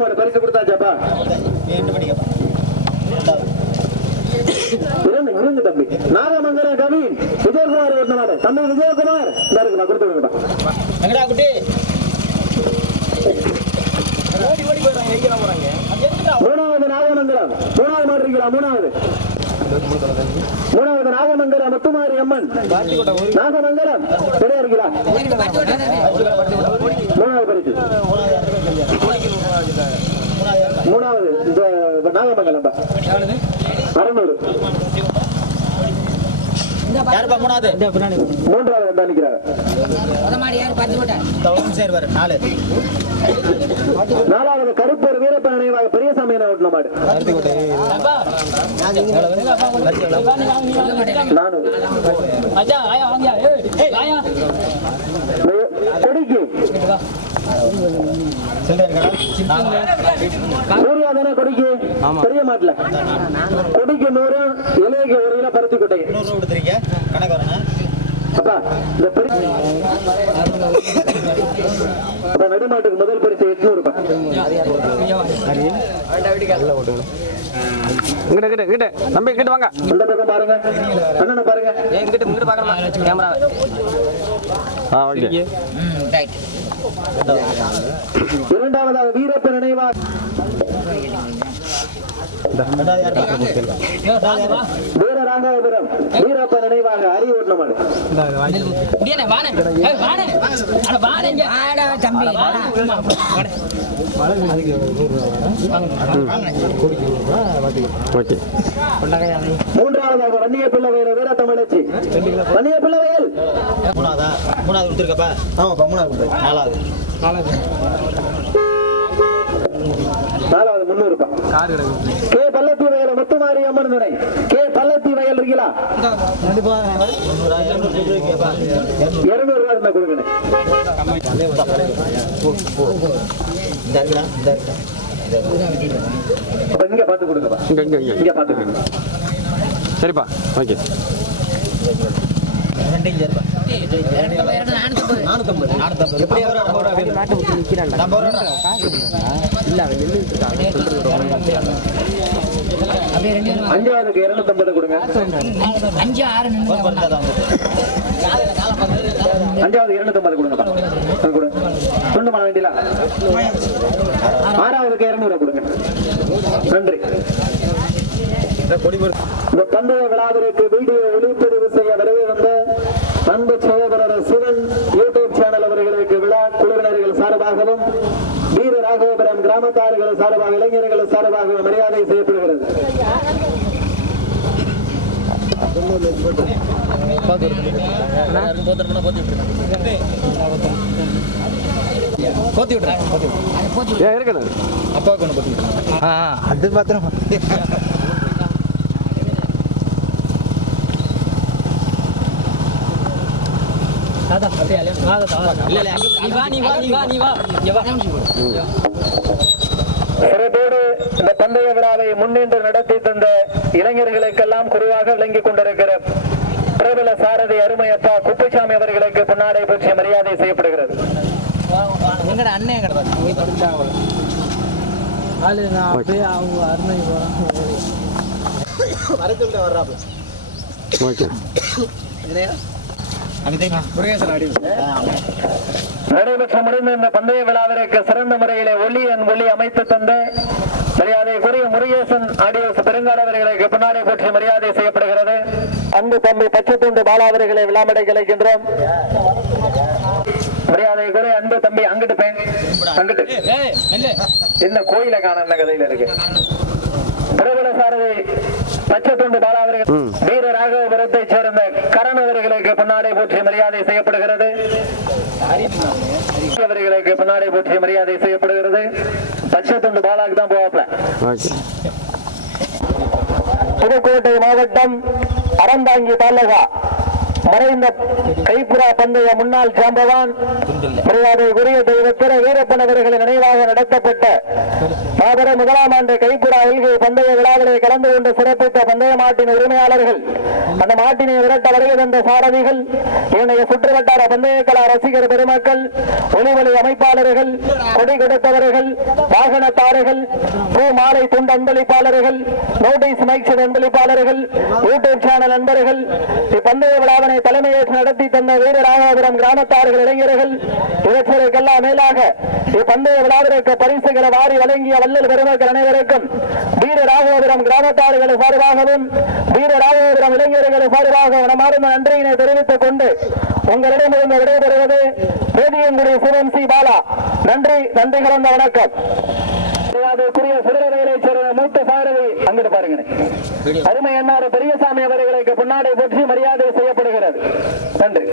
மாடு பரிசு கொடுத்தாச்சாப்பா? இருந்து இருந்து தம்பி. நாகமங்கல கவின் விஜயகுமார் ஓட்டின மாடு தம்பி விஜயகுமார். இருக்குப்பா கொடுத்து விடுங்கப்பா. மூணாவது நாகமங்கலம். மூணாவது மாடு இருக்கிறா மூணாவது? மூணாவது நாகமங்கலம் முத்துமாரி அம்மன். நாகமங்கலம் சரியா மூணாவது பரிசு. மூணாவது இந்த நாகமங்கலம் அறநூறு. யாருப்பா மூணாவது மூன்றாவது வந்தா நிக்கிறாங்க சரி வர நாலு நாலாவது கருப்பூர் வீரப்பன் நினைவாக பெரியசாமி ஓட்டின மாடு நானூறு கொடிக்கு சூர்யா தானே கொடிக்கு பெரிய மாட்டுல கொடிக்கு நூறு இலைக்கு ஒரு கிலோ பருத்தி கொட்டை நூறு ரூபா கொடுத்துருங்க கணக்கு வரணும் அப்பா இந்த பெரிய அப்ப நடுமாட்டுக்கு முதல் பரிசு எட்நூறு ரூபாய் இங்கிட்ட. கிட்ட கிட்ட தம்பி கிட்ட வாங்க. பக்கம் பாருங்க. அண்ணனை பாருங்க. இங்கிட்ட இங்கிட்ட பார்க்கணுமா கேமரா ஆ ஓகே. இரண்டாவதாக வீரப்ப நினைவாக வீர ராமபுரம் வீரப்ப நினைவாக அரி ஓட்டின ஓகே மூன்றாவதாக வன்னிய பிள்ளை வயல் வீர தமிழச்சி வன்னிய பிள்ளை மூணாவதா? மூணாவது கொடுத்துருக்கப்பா. ஆமாப்பா மூணாவது கொடுத்துரு நாலாவது. நாலாவது முன்னூறு ரூபாய். கே பள்ளத்தி வயல முத்துமாரி அம்மன் துணை. கே பள்ளத்தி வயல் இருக்கீங்களா? இரநூறு ரூபாய் இருந்தா இங்க பார்த்து கொடுங்கப்பா இங்க இங்க இங்க. இங்க பார்த்து கொடுங்க. சரிப்பா ஓகே. ரெண்டு இஞ்சி அஞ்சாவதுக்கு இருநூத்தம்பது கொடுங்க. அஞ்சு ஆறு அஞ்சாவது இருநூத்தம்பது பண்ண வேண்டியல ஆறாவதுக்கு இருநூறு கொடுங்க. நன்றி. இந்த பந்தய விழாவிற்கு வீடியோ ஒளிப்பதிவு செய்ய வருகை வந்த அன்பு சகோதரர் சிவன் யூடியூப் சேனல் அவர்களுக்கு விழா குழுவினர்கள் சார்பாகவும் வீர ராகவபுரம் கிராமத்தார்கள் சார்பாக இளைஞர்கள் சார்பாக மரியாதை செய்யப்படுகிறது. சிறப்போடு இந்த பந்தய விழாவை முன்னின்று நடத்தி தந்த இளைஞர்களுக்கெல்லாம் குருவாக விளங்கிக் கொண்டிருக்கிற பிரபல சாரதி அருமையப்பா குப்புசாமி அவர்களுக்கு பொன்னாடை பற்றிய மரியாதை செய்யப்படுகிறது. எங்கட அண்ணன் வர வர்றாப்புல ஓகே. முருகேசன் அடி நடைபெற்று முடிந்த இந்த பந்தய விழாவிற்கு சிறந்த முறையிலே ஒளி என் ஒளி அமைத்து தந்த மரியாதைக்குரிய முருகேசன் ஆடியோஸ் பெருங்கால அவர்களுக்கு பின்னாடி போற்றி மரியாதை செய்யப்படுகிறது. அன்பு தம்பி பச்சைத்துண்டு பாலா அவர்களை விழாமடை கலைக்கின்றோம் மரியாதைக்குரிய அன்பு தம்பி அங்கிட்டு பேன் அங்கிட்டு. என்ன கோயில காண என்ன கதையில இருக்கு. பிரபல சாரதி பச்சைத்துண்டு பாலா அவர்கள் வீர ராகவபுரத்தை சேர்ந்த கரண் அவர்களுக்கு பின்னாடி போற்றி மரியாதை செய்யப்படுகிறது. அவர்களுக்கு பின்னாடி போற்றி மரியாதை செய்யப்படுகிறது. பச்சைத்துண்டு பாலாக்கு தான் போவாப்ல புதுக்கோட்டை மாவட்டம் அறந்தாங்கி தாலுகா. மறைந்த கைப்புறா பந்தய முன்னாள் ஜாம்பவான் மரியாதைக்குரிய தெய்வத்திர வீரப்பன் அவர்களின் நினைவாக நடத்தப்பட்ட மாபெர முதலாம் ஆண்டு கைப்புறா எல்கை பந்தய விழாவிலே கலந்து கொண்டு சிறப்பித்த பந்தய மாட்டின் உரிமையாளர்கள் அந்த மாட்டினை விரட்ட வருகை தந்த சாரதிகள் இவனைய சுற்றுவட்டார பந்தய கலா ரசிகர் பெருமக்கள் ஒளிவொலி அமைப்பாளர்கள் கொடி கொடுத்தவர்கள் வாகனத்தாரர்கள் பூ மாலை துண்டு அன்பளிப்பாளர்கள் நோட்டீஸ் மைக்ஸ் அன்பளிப்பாளர்கள் யூடியூப் சேனல் நண்பர்கள் இப்பந்தய விழாவினை தலைமையேற்று நடத்தி தந்த வீரராகபுரம் கிராமத்தார்கள் இளைஞர்கள் இவற்றிற்கெல்லாம் மேலாக இப்பந்தய விழாவிற்கு பரிசுகளை வாரி வழங்கிய வள்ளல் பெருமக்கள் அனைவருக்கும் வீரராகபுரம் கிராமத்தார்கள் சார்பாகவும் வீரராகபுரம் இளைஞர்கள் சார்பாகவும் மனமார்ந்த நன்றியினை தெரிவித்துக் கொண்டு உங்களிடமிருந்து விடைபெறுவது வேதியங்குடி சிவன் சி பாலா. நன்றி நன்றி கலந்த வணக்கம். மரியாதைக்குரிய சிறுவர்களை சேர்ந்த மூத்த சாரதி அங்கிட்டு பாருங்க அருமை என்னாறு பெரியசாமி அவர்களுக்கு பின்னாடி போற்றி மரியாதை செய்யப்படுகிறது. நன்றி.